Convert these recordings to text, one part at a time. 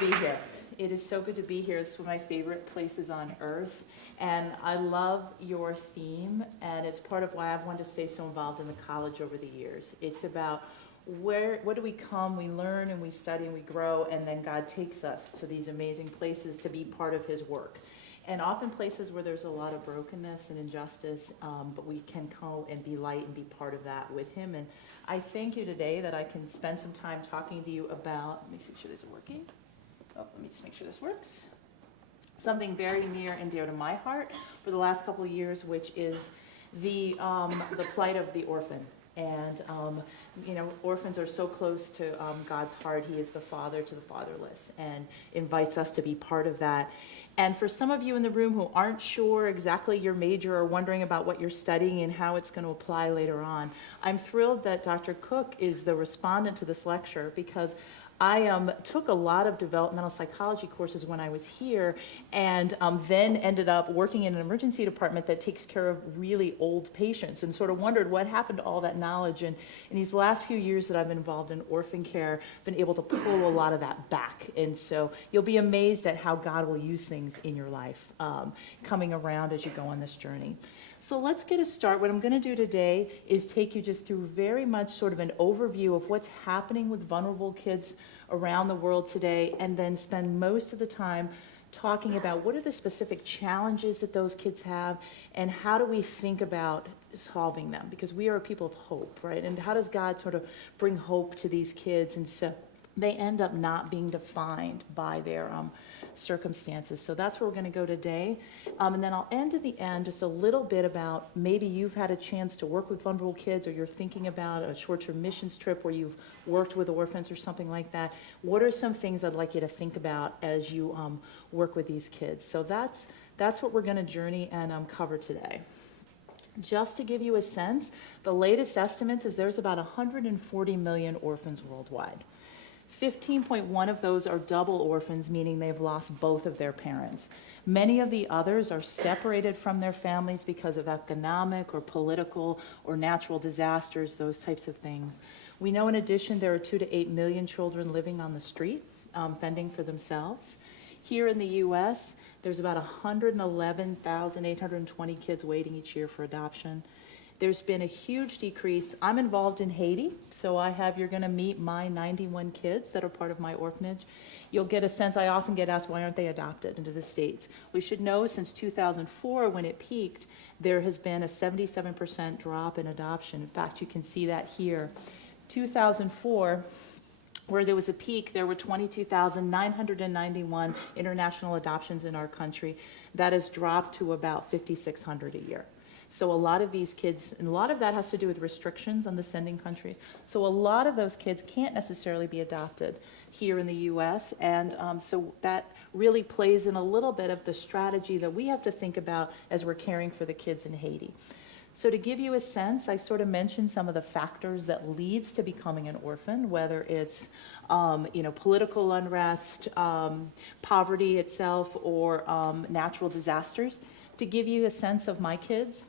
be here. It is so good to be here. It's one of my favorite places on earth. And I love your theme, and it's part of why I've wanted to stay so involved in the college over the years. It's about what do we come, we learn and we study and we grow, and then God takes us to these amazing places to be part of his work. And often places where there's a lot of brokenness and injustice, but we can come and be light and be part of that with him. And I thank you today that I can spend some time talking to you about, let me make sure this is working. Oh, let me just make sure this works. Something very near and dear to my heart for the last couple of years, which is the plight of the orphan. And, you know, orphans are so close to God's heart. He is the father to the fatherless and invites us to be part of that. And for some of you in the room who aren't sure exactly your major or wondering about what you're studying and how it's going to apply later on, I'm thrilled that Dr. Cook is the respondent to this lecture, because I took a lot of developmental psychology courses when I was here, and then ended up working in an emergency department that takes care of really old patients, and sort of wondered what happened to all that knowledge. And in these last few years that I've been involved in orphan care, I've been able to pull a lot of that back. And so you'll be amazed at how God will use things in your life coming around as you go on this journey. So let's get a start. What I'm going to do today is take you just through very much sort of an overview of what's happening with vulnerable kids around the world today, and then spend most of the time talking about what are the specific challenges that those kids have, and how do we think about solving them, because we are a people of hope, right? And how does God sort of bring hope to these kids, and so they end up not being defined by their circumstances. So that's where we're going to go today. And then I'll end at the end just a little bit about maybe you've had a chance to work with vulnerable kids, or you're thinking about a short-term missions trip where you've worked with orphans or something like that. What are some things I'd like you to think about as you work with these kids? So that's what we're going to journey and cover today. Just to give you a sense, the latest estimates is there's about 140 million orphans worldwide. 15.1 of those are double orphans, meaning they've lost both of their parents. Many of the others are separated from their families because of economic or political or natural disasters, those types of things. We know in addition there are 2 to 8 million children living on the street, fending for themselves. Here in the U.S., there's about 111,820 kids waiting each year for adoption. There's been a huge decrease. I'm involved in Haiti, so you're going to meet my 91 kids that are part of my orphanage. You'll get a sense, I often get asked, why aren't they adopted into the States? We should know since 2004, when it peaked, there has been a 77% drop in adoption. In fact, you can see that here. 2004, where there was a peak, there were 22,991 international adoptions in our country. That has dropped to about 5,600 a year. So a lot of these kids, and a lot of that has to do with restrictions on the sending countries. So a lot of those kids can't necessarily be adopted here in the U.S. And so that really plays in a little bit of the strategy that we have to think about as we're caring for the kids in Haiti. So to give you a sense, I sort of mentioned some of the factors that leads to becoming an orphan, whether it's political unrest, poverty itself, or natural disasters. To give you a sense of my kids,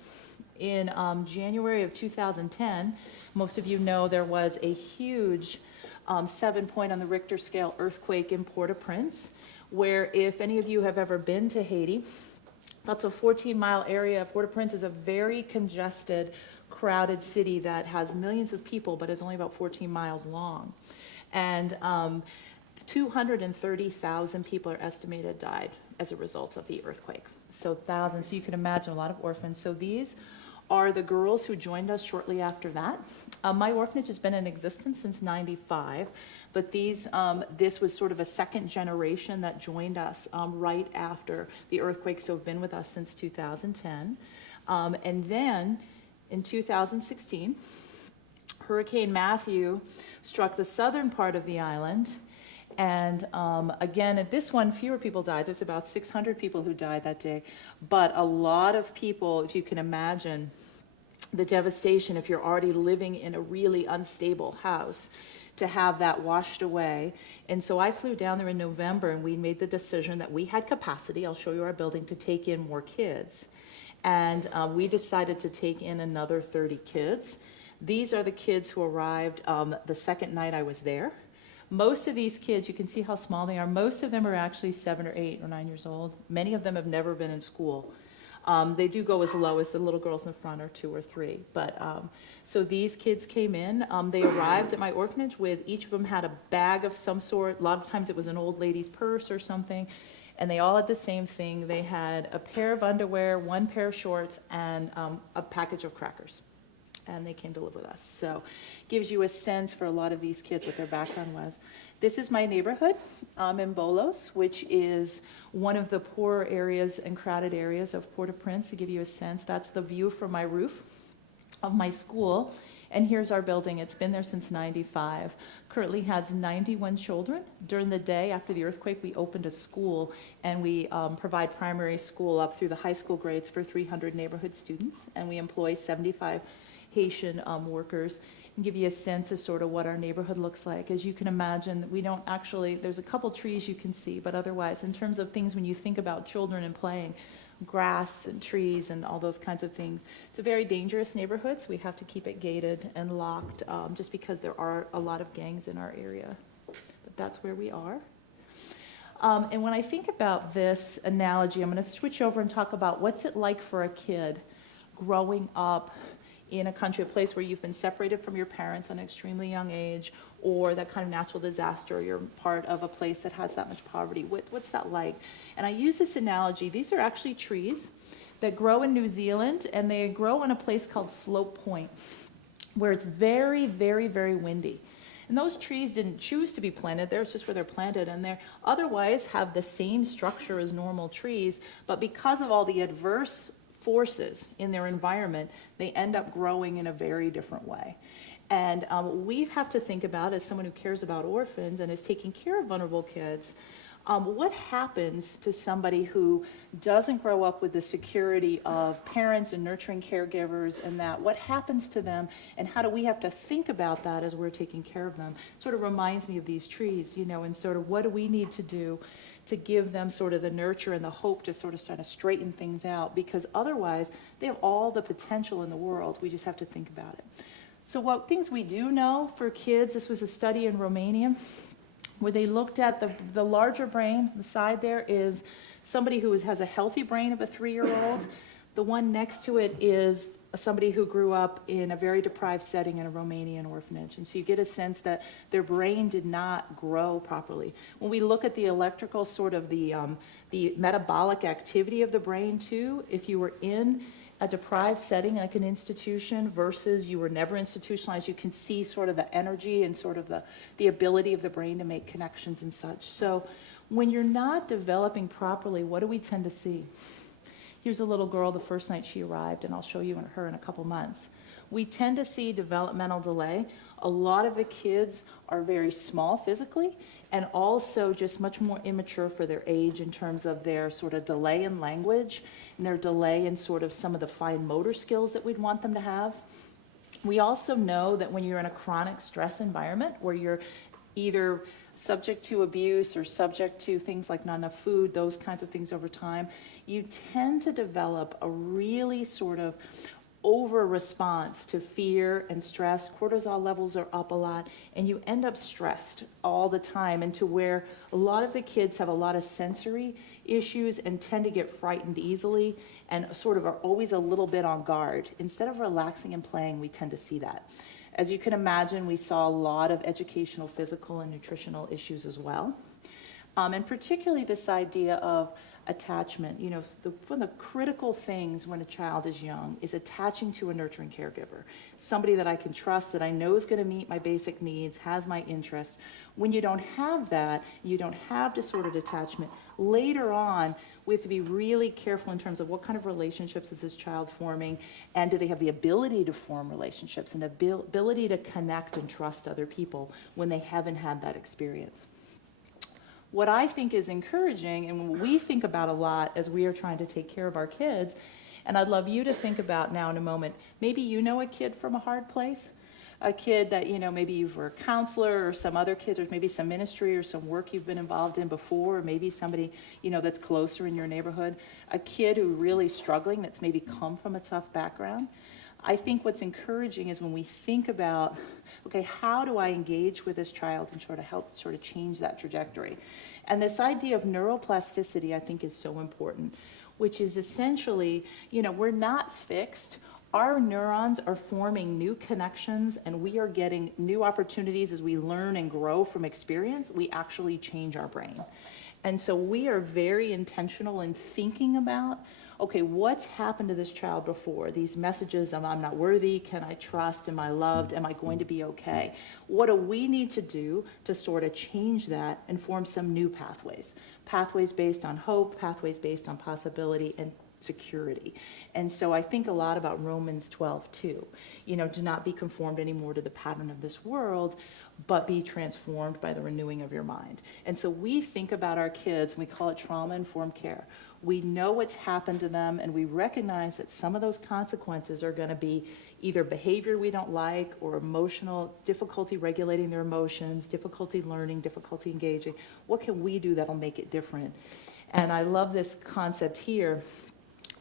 in January of 2010, most of you know there was a huge 7-point on the Richter scale earthquake in Port-au-Prince, where if any of you have ever been to Haiti, that's a 14-mile area. Port-au-Prince is a very congested, crowded city that has millions of people, but is only about 14 miles long. And 230,000 people are estimated died as a result of the earthquake. So thousands, so you can imagine a lot of orphans. So these are the girls who joined us shortly after that. My orphanage has been in existence since '95, but this was sort of a second generation that joined us right after the earthquake, so have been with us since 2010. And then in 2016, Hurricane Matthew struck the southern part of the island. And again, at this one, fewer people died. There's about 600 people who died that day. But a lot of people, if you can imagine the devastation, if you're already living in a really unstable house, to have that washed away. And so I flew down there in November, and we made the decision that we had capacity, I'll show you our building, to take in more kids. And we decided to take in another 30 kids. These are the kids who arrived the second night I was there. Most of these kids, you can see how small they are. Most of them are actually 7 or 8 or 9 years old. Many of them have never been in school. They do go as low as the little girls in the front are 2 or 3. But so these kids came in. They arrived at my orphanage with, each of them had a bag of some sort. A lot of times it was an old lady's purse or something. And they all had the same thing. They had a pair of underwear, 1 pair of shorts, and a package of crackers. And they came to live with us. So gives you a sense for a lot of these kids what their background was. This is my neighborhood in Bolos, which is one of the poorer areas and crowded areas of Port-au-Prince. To give you a sense, that's the view from my roof of my school. And here's our building. It's been there since '95. Currently has 91 children. During the day after the earthquake, we opened a school, and we provide primary school up through the high school grades for 300 neighborhood students. And we employ 75 Haitian workers, and give you a sense of sort of what our neighborhood looks like. As you can imagine, we don't actually, there's a couple trees you can see, but otherwise, in terms of things when you think about children and playing, grass and trees and all those kinds of things, it's a very dangerous neighborhood, so we have to keep it gated and locked just because there are a lot of gangs in our area. But that's where we are. And when I think about this analogy, I'm going to switch over and talk about what's it like for a kid growing up in a country, a place where you've been separated from your parents at an extremely young age, or that kind of natural disaster, or you're part of a place that has that much poverty. What's that like? And I use this analogy. These are actually trees that grow in New Zealand, and they grow in a place called Slope Point, where it's very, very, very windy. And those trees didn't choose to be planted there, it's just where they're planted, and they otherwise have the same structure as normal trees, but because of all the adverse forces in their environment, they end up growing in a very different way. And we have to think about, as someone who cares about orphans and is taking care of vulnerable kids, what happens to somebody who doesn't grow up with the security of parents and nurturing caregivers, and that what happens to them, and how do we have to think about that as we're taking care of them? It sort of reminds me of these trees, you know, and sort of what do we need to do to give them sort of the nurture and the hope to sort of try to straighten things out, because otherwise they have all the potential in the world. We just have to think about it. So what things we do know for kids, this was a study in Romania where they looked at the larger brain. The side there is somebody who has a healthy brain of a 3-year-old. The one next to it is somebody who grew up in a very deprived setting in a Romanian orphanage. And so you get a sense that their brain did not grow properly. When we look at the electrical sort of the metabolic activity of the brain too, if you were in a deprived setting like an institution versus you were never institutionalized, you can see sort of the energy and sort of the ability of the brain to make connections and such. So when you're not developing properly, what do we tend to see? Here's a little girl the first night she arrived, and I'll show you her in a couple months. We tend to see developmental delay. A lot of the kids are very small physically, and also just much more immature for their age in terms of their sort of delay in language and their delay in sort of some of the fine motor skills that we'd want them to have. We also know that when you're in a chronic stress environment where you're either subject to abuse or subject to things like not enough food, those kinds of things over time, you tend to develop a really sort of over response to fear and stress. Cortisol levels are up a lot, and you end up stressed all the time, and to where a lot of the kids have a lot of sensory issues and tend to get frightened easily and sort of are always a little bit on guard. Instead of relaxing and playing, we tend to see that. As you can imagine, we saw a lot of educational, physical, and nutritional issues as well. And particularly this idea of attachment. You know, one of the critical things when a child is young is attaching to a nurturing caregiver. Somebody that I can trust, that I know is going to meet my basic needs, has my interest. When you don't have that, you don't have disordered attachment, later on, we have to be really careful in terms of what kind of relationships is this child forming, and do they have the ability to form relationships and ability to connect and trust other people when they haven't had that experience. What I think is encouraging, and what we think about a lot as we are trying to take care of our kids, and I'd love you to think about now in a moment, maybe you know a kid from a hard place, a kid that, you know, maybe you were a counselor or some other kids, or maybe some ministry or some work you've been involved in before, or maybe somebody, you know, that's closer in your neighborhood, a kid who really struggling, that's maybe come from a tough background. I think what's encouraging is when we think about, okay, how do I engage with this child and sort of help sort of change that trajectory? And this idea of neuroplasticity, I think, is so important, which is essentially, we're not fixed. Our neurons are forming new connections, and we are getting new opportunities as we learn and grow from experience. We actually change our brain. And so we are very intentional in thinking about, okay, what's happened to this child before? These messages of I'm not worthy, can I trust, am I loved, am I going to be okay? What do we need to do to sort of change that and form some new pathways? Pathways based on hope, pathways based on possibility and security. And so I think a lot about Romans 12 too. Do not be conformed anymore to the pattern of this world, but be transformed by the renewing of your mind. And so we think about our kids, and we call it trauma-informed care. We know what's happened to them, and we recognize that some of those consequences are going to be either behavior we don't like or emotional difficulty regulating their emotions, difficulty learning, difficulty engaging. What can we do that'll make it different? And I love this concept here,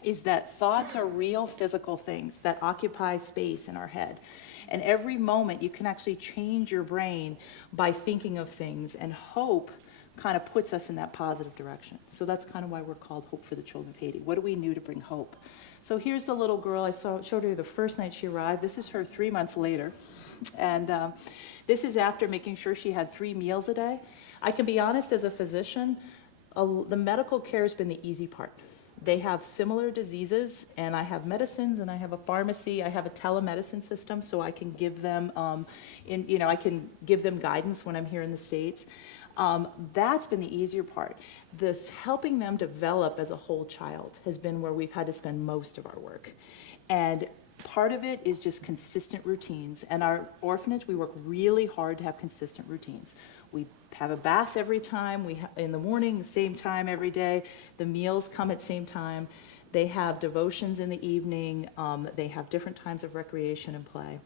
is that thoughts are real physical things that occupy space in our head. And every moment you can actually change your brain by thinking of things, and hope kind of puts us in that positive direction. So that's kind of why we're called Hope for the Children of Haiti. What do we do to bring hope? So here's the little girl I showed her the first night she arrived. This is her 3 months later. And this is after making sure she had 3 meals a day. I can be honest, as a physician, the medical care has been the easy part. They have similar diseases, and I have medicines, and I have a pharmacy. I have a telemedicine system, so I can give them, I can give them guidance when I'm here in the States. That's been the easier part. This helping them develop as a whole child has been where we've had to spend most of our work. And part of it is just consistent routines. And our orphanage, we work really hard to have consistent routines. We have a bath every time, in the morning, same time every day. The meals come at same time. They have devotions in the evening. They have different times of recreation and play.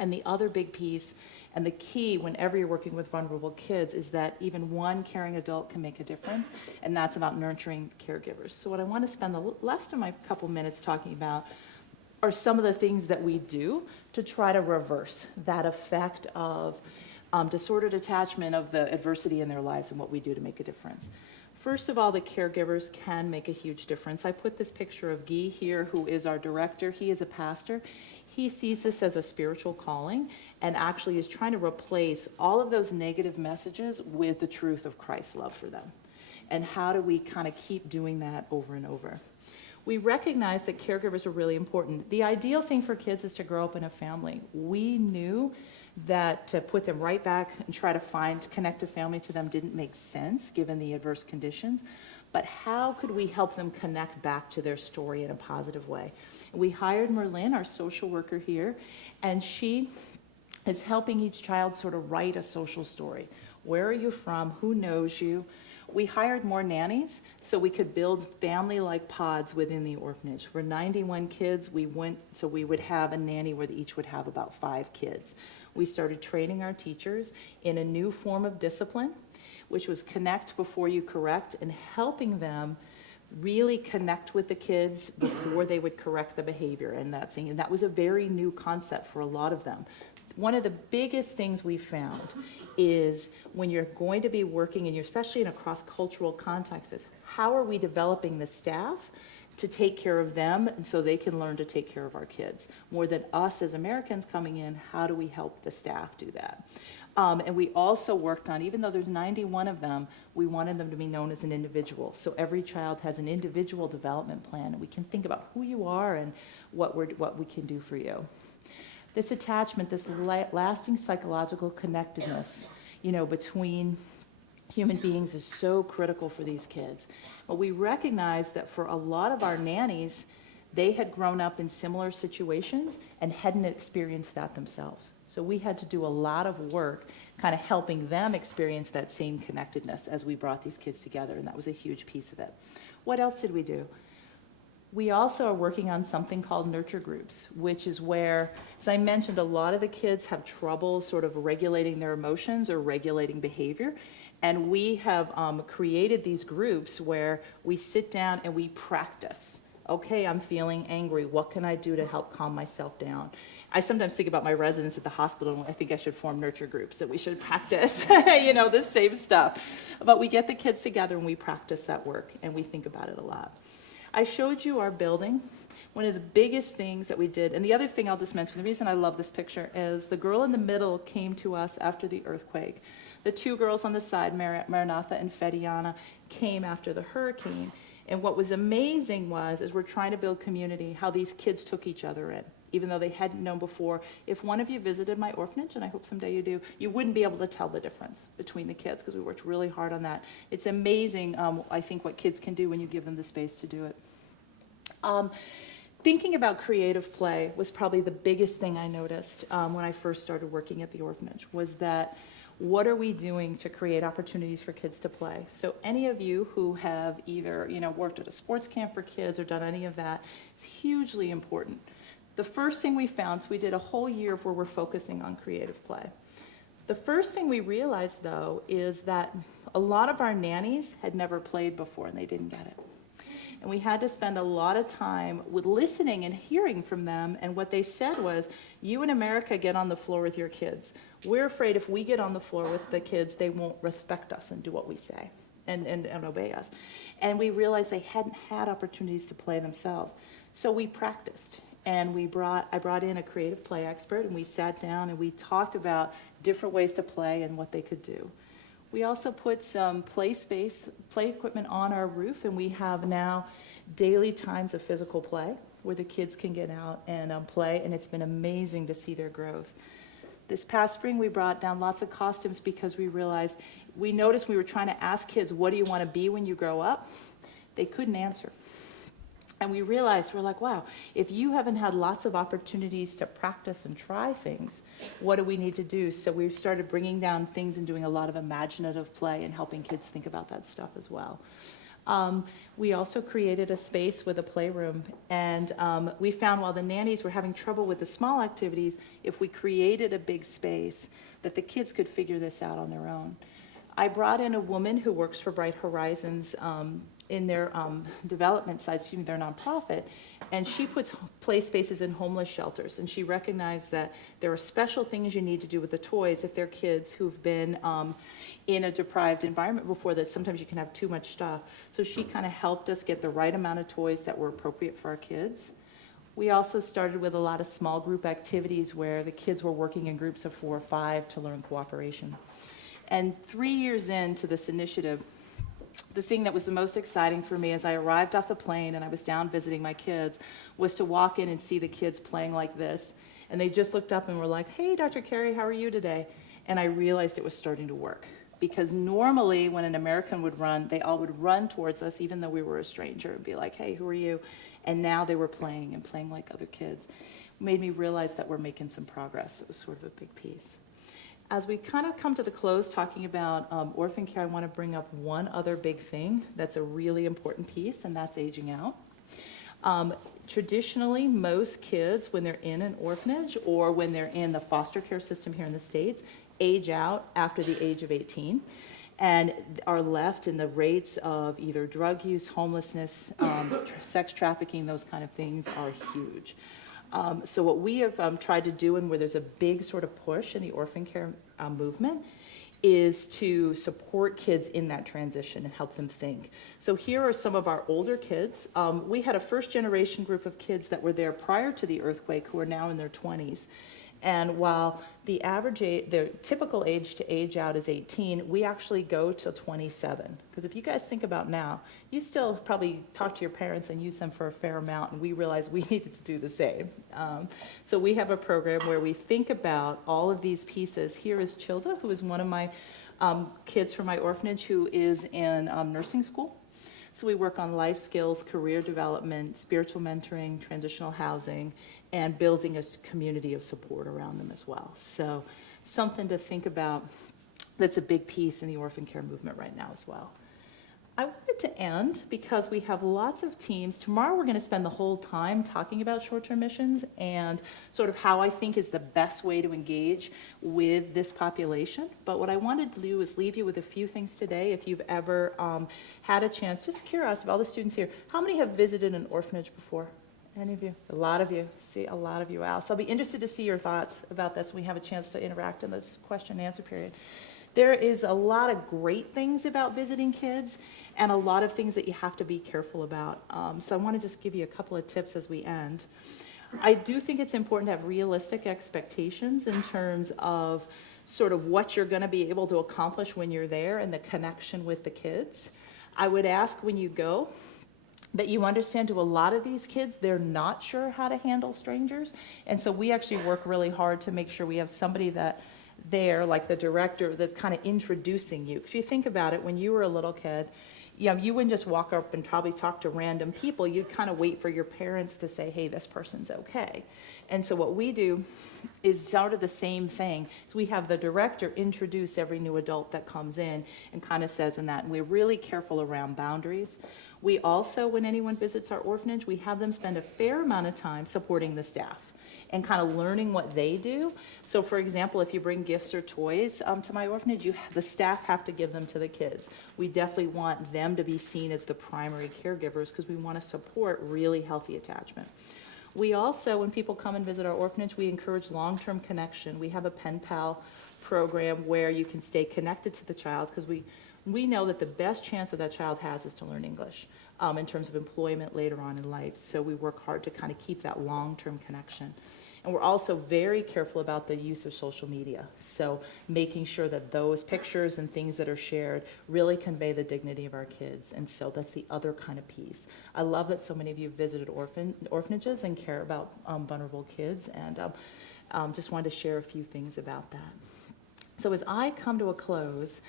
And the other big piece, and the key whenever you're working with vulnerable kids, is that even one caring adult can make a difference, and that's about nurturing caregivers. So what I want to spend the last of my couple minutes talking about are some of the things that we do to try to reverse that effect of disordered attachment, of the adversity in their lives, and what we do to make a difference. First of all, the caregivers can make a huge difference. I put this picture of Guy here, who is our director. He is a pastor. He sees this as a spiritual calling, and actually is trying to replace all of those negative messages with the truth of Christ's love for them. And how do we kind of keep doing that over and over? We recognize that caregivers are really important. The ideal thing for kids is to grow up in a family. We knew that to put them right back and try to connect a family to them didn't make sense given the adverse conditions. But how could we help them connect back to their story in a positive way? We hired Merlin, our social worker here, and she is helping each child sort of write a social story. Where are you from? Who knows you? We hired more nannies so we could build family-like pods within the orphanage. For 91 kids, we would have a nanny where each would have about 5 kids. We started training our teachers in a new form of discipline, which was connect before you correct, and helping them really connect with the kids before they would correct the behavior. And that was a very new concept for a lot of them. One of the biggest things we found is when you're going to be working, and especially in a cross-cultural context, is how are we developing the staff to take care of them, and so they can learn to take care of our kids. More than us as Americans coming in, how do we help the staff do that? And we also worked on, even though there's 91 of them, we wanted them to be known as an individual. So every child has an individual development plan, and we can think about who you are and what we can do for you. This attachment, this lasting psychological connectedness, between human beings is so critical for these kids. But we recognize that for a lot of our nannies, they had grown up in similar situations and hadn't experienced that themselves. So we had to do a lot of work kind of helping them experience that same connectedness as we brought these kids together, and that was a huge piece of it. What else did we do? We also are working on something called nurture groups, which is where, as I mentioned, a lot of the kids have trouble sort of regulating their emotions or regulating behavior. And we have created these groups where we sit down and we practice Okay, I'm feeling angry. What can I do to help calm myself down? I sometimes think about my residents at the hospital, and I think I should form nurture groups, that we should practice, this same stuff. But we get the kids together and we practice that work, and we think about it a lot. I showed you our building. One of the biggest things that we did, and the other thing I'll just mention, the reason I love this picture is the girl in the middle came to us after the earthquake. The two girls on the side, Maranatha and Fediana, came after the hurricane. And what was amazing was, as we're trying to build community, how these kids took each other in, even though they hadn't known before. If one of you visited my orphanage, and I hope someday you do, you wouldn't be able to tell the difference between the kids, because we worked really hard on that. It's amazing, I think, what kids can do when you give them the space to do it. Thinking about creative play was probably the biggest thing I noticed when I first started working at the orphanage, was that what are we doing to create opportunities for kids to play? So any of you who have either worked at a sports camp for kids or done any of that, it's hugely important. The first thing we found, so we did a whole year where we're focusing on creative play. The first thing we realized, though, is that a lot of our nannies had never played before and they didn't get it. And we had to spend a lot of time with listening and hearing from them, and what they said was, you in America get on the floor with your kids. We're afraid if we get on the floor with the kids, they won't respect us and do what we say and obey us. And we realized they hadn't had opportunities to play themselves. So we practiced, and I brought in a creative play expert, and we sat down and we talked about different ways to play and what they could do. We also put some play equipment on our roof, and we have now daily times of physical play where the kids can get out and play, and it's been amazing to see their growth. This past spring, we brought down lots of costumes because we noticed we were trying to ask kids, what do you want to be when you grow up? They couldn't answer. And we realized, we're like, wow, if you haven't had lots of opportunities to practice and try things, what do we need to do? So we started bringing down things and doing a lot of imaginative play and helping kids think about that stuff as well. We also created a space with a playroom, and we found while the nannies were having trouble with the small activities, if we created a big space, that the kids could figure this out on their own. I brought in a woman who works for Bright Horizons in their development side, their nonprofit, and she puts play spaces in homeless shelters, and she recognized that there are special things you need to do with the toys if they're kids who've been in a deprived environment before, that sometimes you can have too much stuff. So she kind of helped us get the right amount of toys that were appropriate for our kids. We also started with a lot of small group activities where the kids were working in groups of 4 or 5 to learn cooperation. And 3 years into this initiative, the thing that was the most exciting for me as I arrived off the plane and I was down visiting my kids was to walk in and see the kids playing like this. And they just looked up and were like, hey, Dr. Carrie, how are you today? And I realized it was starting to work. Because normally when an American would run, they all would run towards us even though we were a stranger and be like, hey, who are you? And now they were playing and playing like other kids. It made me realize that we're making some progress. It was sort of a big piece. As we kind of come to the close talking about orphan care, I want to bring up one other big thing that's a really important piece, and that's aging out. Traditionally, most kids, when they're in an orphanage or when they're in the foster care system here in the States, age out after the age of 18 and are left in the rates of either drug use, homelessness, sex trafficking, those kind of things are huge. So what we have tried to do, and where there's a big sort of push in the orphan care movement, is to support kids in that transition and help them think. So here are some of our older kids. We had a first generation group of kids that were there prior to the earthquake who are now in their 20s. And while the average age, the typical age to age out is 18, we actually go till 27. Because if you guys think about now, you still probably talk to your parents and use them for a fair amount, and we realized we needed to do the same. So we have a program where we think about all of these pieces. Here is Childa, who is one of my kids from my orphanage who is in nursing school. So we work on life skills, career development, spiritual mentoring, transitional housing, and building a community of support around them as well. So something to think about that's a big piece in the orphan care movement right now as well. I wanted to end because we have lots of teams. Tomorrow we're going to spend the whole time talking about short-term missions and sort of how I think is the best way to engage with this population. But what I wanted to do is leave you with a few things today. If you've ever had a chance, just curious of all the students here, how many have visited an orphanage before? Any of you? A lot of you. See a lot of you out. So I'll be interested to see your thoughts about this when we have a chance to interact in this question and answer period. There is a lot of great things about visiting kids and a lot of things that you have to be careful about. So I want to just give you a couple of tips as we end. I do think it's important to have realistic expectations in terms of sort of what you're going to be able to accomplish when you're there and the connection with the kids. I would ask when you go that you understand to a lot of these kids, they're not sure how to handle strangers. And so we actually work really hard to make sure we have somebody that there, like the director, that's kind of introducing you. Because you think about it, when you were a little kid, you wouldn't just walk up and probably talk to random people. You'd kind of wait for your parents to say, hey, this person's okay. And so what we do is sort of the same thing. So we have the director introduce every new adult that comes in and kind of says in that. And we're really careful around boundaries. We also, when anyone visits our orphanage, we have them spend a fair amount of time supporting the staff and kind of learning what they do. So for example, if you bring gifts or toys to my orphanage, the staff have to give them to the kids. We definitely want them to be seen as the primary caregivers because we want to support really healthy attachment. We also, when people come and visit our orphanage, we encourage long-term connection. We have a pen pal program where you can stay connected to the child because we know that the best chance that that child has is to learn English in terms of employment later on in life. So we work hard to kind of keep that long-term connection. And we're also very careful about the use of social media. So making sure that those pictures and things that are shared really convey the dignity of our kids. And so that's the other kind of piece. I love that so many of you visited orphanages and care about vulnerable kids. And just wanted to share a few things about that. So as I come to a close,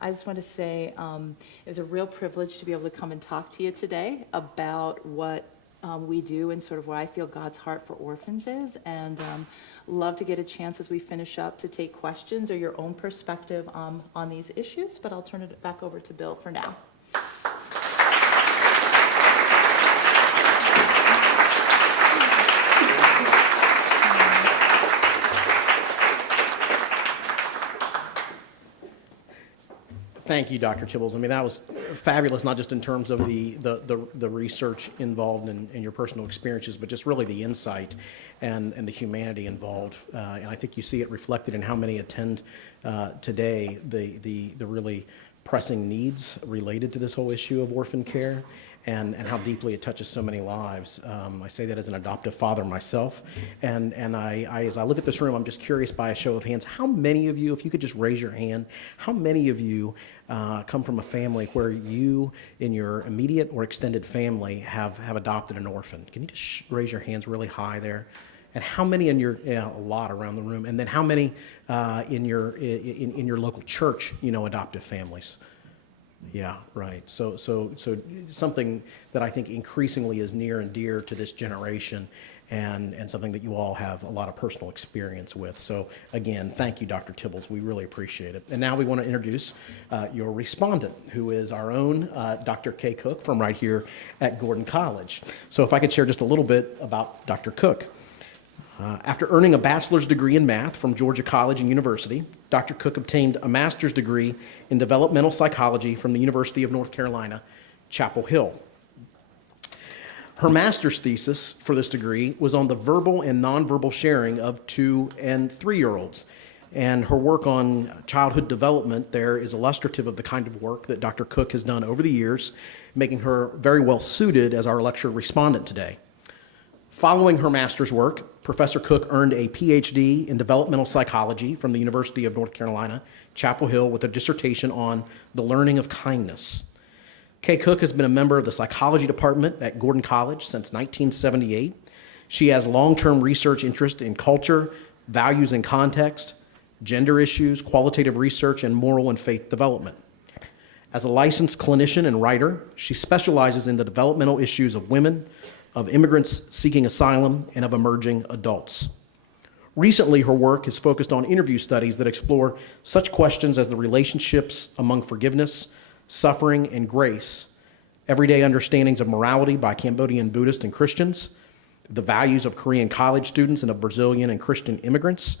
I just want to say it was a real privilege to be able to come and talk to you today about what we do and sort of what I feel God's heart for orphans is, and love to get a chance as we finish up to take questions or your own perspective on these issues, but I'll turn it back over to Bill for now. Thank you, Dr. Tibbles. I mean, that was fabulous, not just in terms of the research involved in your personal experiences, but just really the insight and the humanity involved. And I think you see it reflected in how many attend today, the really pressing needs related to this whole issue of orphan care. And how deeply it touches so many lives. I say that as an adoptive father myself. And I, as I look at this room, I'm just curious by a show of hands, how many of you, if you could just raise your hand, how many of you come from a family where you, in your immediate or extended family, have adopted an orphan? Can you just raise your hands really high there? And how many in your, a lot around the room, and then how many in your local church, adoptive families? Yeah, right. So something that I think increasingly is near and dear to this generation, and something that you all have a lot of personal experience with. So again, thank you, Dr. Tibbles. We really appreciate it. And now we want to introduce your respondent, who is our own Dr. Kaye Cook from right here at Gordon College. So if I could share just a little bit about Dr. Cook. After earning a bachelor's degree in math from Georgia College and University, Dr. Cook obtained a master's degree in developmental psychology from the University of North Carolina, Chapel Hill. Her master's thesis for this degree was on the verbal and nonverbal sharing of 2- and 3-year-olds. And her work on childhood development there is illustrative of the kind of work that Dr. Cook has done over the years, making her very well suited as our lecture respondent today. Following her master's work, Professor Cook earned a PhD in developmental psychology from the University of North Carolina, Chapel Hill, with a dissertation on the learning of kindness. Kaye Cook has been a member of the psychology department at Gordon College since 1978. She has long-term research interest in culture, values and context, gender issues, qualitative research, and moral and faith development. As a licensed clinician and writer, she specializes in the developmental issues of women, of immigrants seeking asylum, and of emerging adults. Recently, her work has focused on interview studies that explore such questions as the relationships among forgiveness, Suffering and Grace, Everyday Understandings of Morality by Cambodian Buddhist and Christians, The Values of Korean College Students and of Brazilian and Christian Immigrants,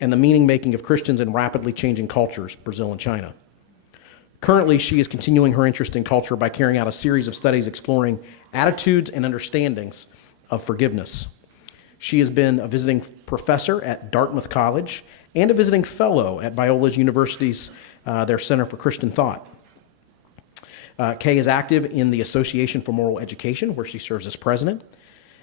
and The Meaning Making of Christians in Rapidly Changing Cultures, Brazil and China. Currently, she is continuing her interest in culture by carrying out a series of studies exploring attitudes and understandings of forgiveness. She has been a visiting professor at Dartmouth College and a visiting fellow at Biola University's their Center for Christian Thought. Kaye is active in the Association for Moral Education, where she serves as president.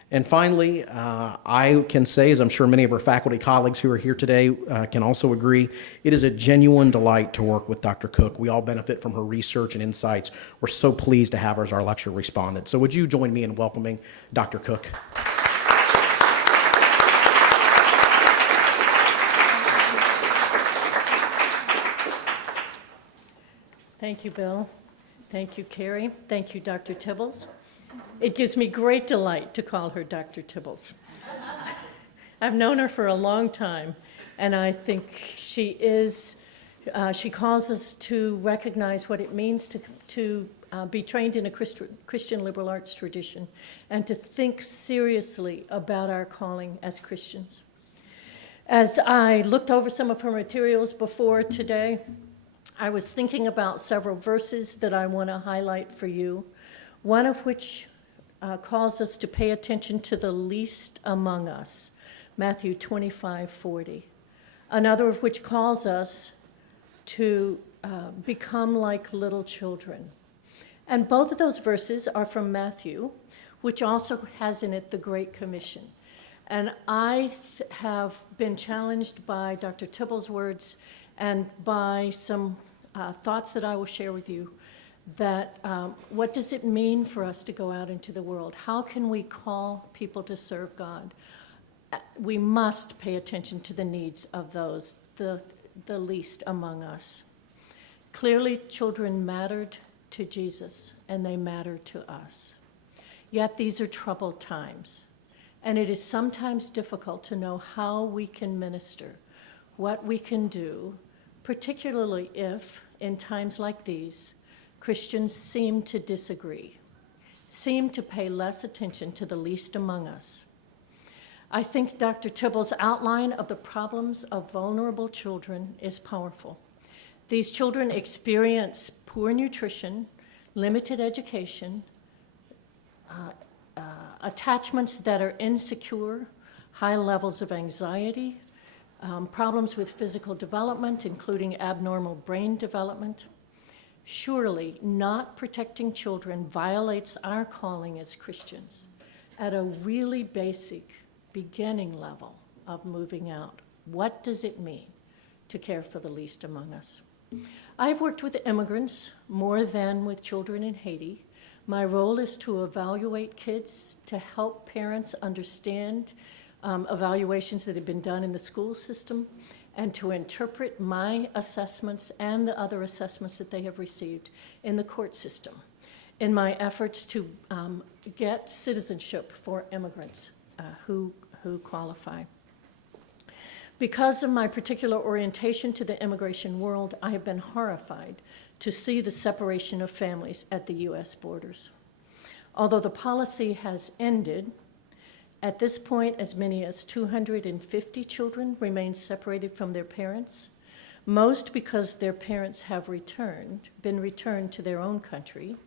And finally, I can say, as I'm sure many of our faculty colleagues who are here today can also agree, it is a genuine delight to work with Dr. Cook. We all benefit from her research and insights. We're so pleased to have her as our lecture respondent. So would you join me in welcoming Dr. Cook? Thank you, Bill. Thank you, Carrie. Thank you, Dr. Tibbles. It gives me great delight to call her Dr. Tibbles. I've known her for a long time, and I think she calls us to recognize what it means to be trained in a Christian liberal arts tradition and to think seriously about our calling as Christians. As I looked over some of her materials before today, I was thinking about several verses that I want to highlight for you, one of which calls us to pay attention to the least among us, Matthew 25:40. Another of which calls us to become like little children. And both of those verses are from Matthew, which also has in it the Great Commission. And I have been challenged by Dr. Tibbles' words and by some thoughts that I will share with you, that what does it mean for us to go out into the world? How can we call people to serve God? We must pay attention to the needs of those, the least among us. Clearly, children mattered to Jesus, and they matter to us. Yet these are troubled times, and it is sometimes difficult to know how we can minister, what we can do, particularly if, in times like these, Christians seem to disagree, seem to pay less attention to the least among us. I think Dr. Tibbles' outline of the problems of vulnerable children is powerful. These children experience poor nutrition, limited education, attachments that are insecure, high levels of anxiety, problems with physical development, including abnormal brain development. Surely, not protecting children violates our calling as Christians at a really basic beginning level of moving out. What does it mean to care for the least among us? I've worked with immigrants more than with children in Haiti. My role is to evaluate kids, to help parents understand evaluations that have been done in the school system, and to interpret my assessments and the other assessments that they have received in the court system in my efforts to get citizenship for immigrants who qualify. Because of my particular orientation to the immigration world, I have been horrified to see the separation of families at the U.S. borders. Although the policy has ended, at this point, as many as 250 children remain separated from their parents, most because their parents have been returned to their own country,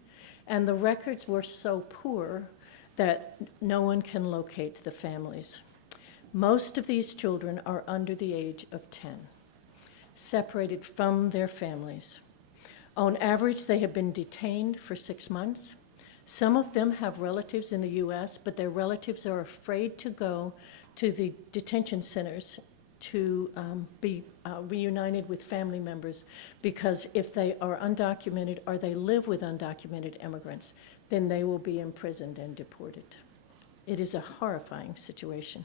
and the records were so poor that no one can locate the families. Most of these children are under the age of 10, separated from their families. On average, they have been detained for 6 months. Some of them have relatives in the U.S., but their relatives are afraid to go to the detention centers to be reunited with family members, because if they are undocumented or they live with undocumented immigrants, then they will be imprisoned and deported. It is a horrifying situation.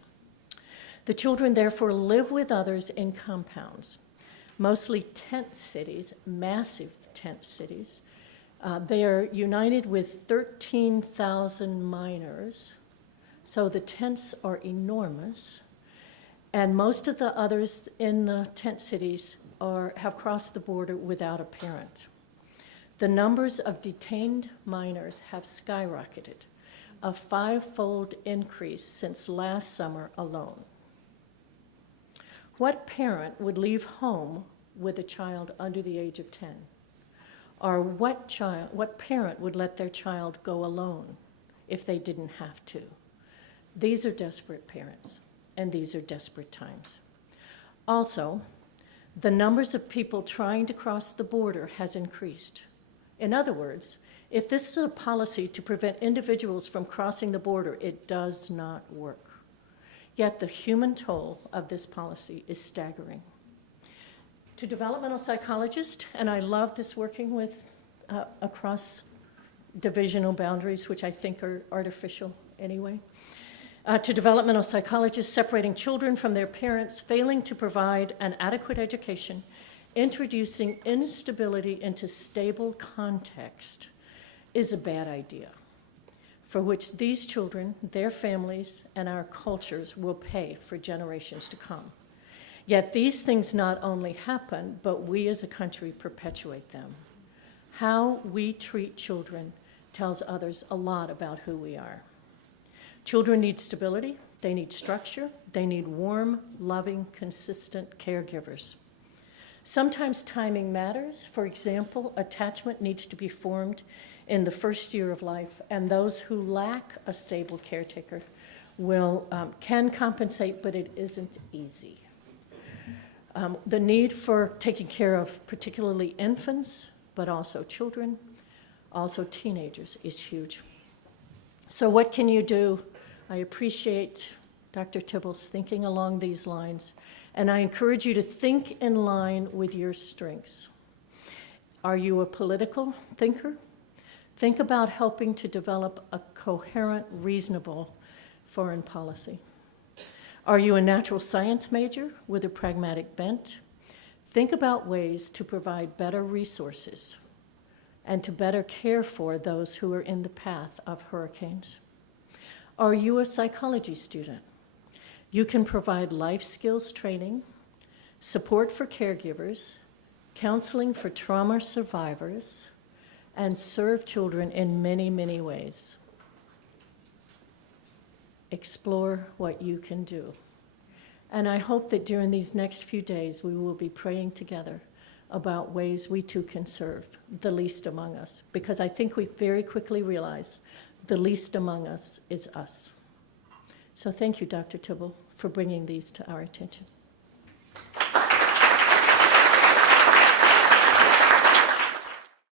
The children therefore live with others in compounds, mostly tent cities, massive tent cities. They are united with 13,000 minors, so the tents are enormous, and most of the others in the tent cities have crossed the border without a parent. The numbers of detained minors have skyrocketed, a 5-fold increase since last summer alone. What parent would leave home with a child under the age of 10? Or what parent would let their child go alone if they didn't have to? These are desperate parents, and these are desperate times. Also, the numbers of people trying to cross the border has increased. In other words, if this is a policy to prevent individuals from crossing the border, it does not work. Yet the human toll of this policy is staggering. To developmental psychologists, and I love this working with across divisional boundaries, which I think are artificial anyway. To developmental psychologists, separating children from their parents, failing to provide an adequate education, introducing instability into stable context is a bad idea, for which these children, their families, and our cultures will pay for generations to come. Yet these things not only happen, but we as a country perpetuate them. How we treat children tells others a lot about who we are. Children need stability, they need structure, they need warm, loving, consistent caregivers. Sometimes timing matters. For example, attachment needs to be formed in the first year of life, and those who lack a stable caretaker can compensate, but it isn't easy. The need for taking care of particularly infants, but also children, also teenagers, is huge. So what can you do? I appreciate Dr. Tibbles thinking along these lines, and I encourage you to think in line with your strengths. Are you a political thinker? Think about helping to develop a coherent, reasonable foreign policy. Are you a natural science major with a pragmatic bent? Think about ways to provide better resources and to better care for those who are in the path of hurricanes. Are you a psychology student? You can provide life skills training, support for caregivers, counseling for trauma survivors, and serve children in many, many ways. Explore what you can do. And I hope that during these next few days, we will be praying together about ways we too can serve the least among us, because I think we very quickly realize the least among us is us. So thank you, Dr. Tibble, for bringing these to our attention.